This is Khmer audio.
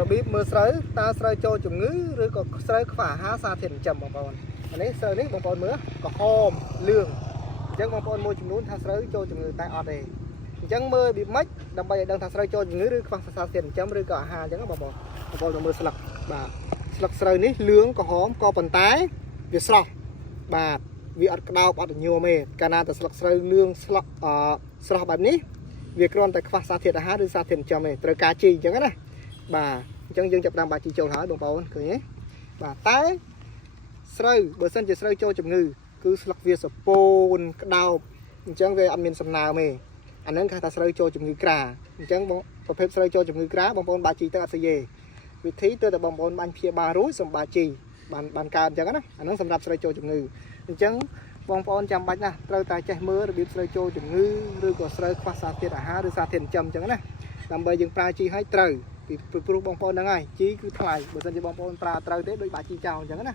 របៀបមើលស្រូវតើស្រូវចូលជំងឺឬក៏ស្រូវខ្វះអាហារសារធាតុចិញ្ចឹមបងប្អូនអានេះស្រូវនេះបងប្អូនមើលក្រហមលឿងអញ្ចឹងបងប្អូនមួយចំនួនថាស្រូវចូលជំងឺតែអត់ទេអញ្ចឹងមើលពីម៉េចដើម្បីឲ្យដឹងថាស្រូវចូលជំងឺឬខ្វះសារធាតុចិញ្ចឹមឬក៏អាហារអញ្ចឹងបងប្អូនមើលស្លឹកបាទស្លឹកស្រូវនេះលឿងក្រហមក៏ប៉ុន្តែវាស្រស់បាទវាអត់ក្តោបអត់ញោមទេកាលណាតែស្លឹកស្រូវលឿងស្រស់បែបនេះវាគ្រាន់តែខ្វះសារធាតុអាហារឬសារធាតុចិញ្ចឹមទេត្រូវការជីអញ្ចឹងណាបាទអញ្ចឹងយើងចាប់តាមបាជីចូលហើយបងប្អូនឃើញទេបាទតែស្រូវបើសិនជាស្រូវចូលជំងឺគឺស្លឹកវាសពូនក្តោបអញ្ចឹងវាអត់មានសំណើមទេអាហ្នឹងគេថាស្រូវចូលជំងឺក្រាអញ្ចឹងបងប្រភេទស្រូវចូលជំងឺក្រាបងប្អូនបាជីទៅអត់ស្អីទេវិធីទៅតែបងប្អូនបាញ់ព្យាបាលរួចសម្បាជីបានកើតអញ្ចឹងណាអាហ្នឹងសម្រាប់ស្រូវចូលជំងឺអញ្ចឹងបងប្អូនចាំបាច់ណាត្រូវតែចេះមើលរបៀបស្រូវចូលជំងឺឬក៏ស្រូវខ្វះសារធាតុអាហារឬសារធាតុចិញ្ចឹមអញ្ចឹងណាដើម្បីយើងប្រើជីឲ្យត្រូវពីព្រោះបងប្អូនហ្នឹងហើយជីគឺថ្លៃបើមិនជាបងប្អូនប្រើត្រូវទេដូចបាជីចោលអញ្ចឹងណា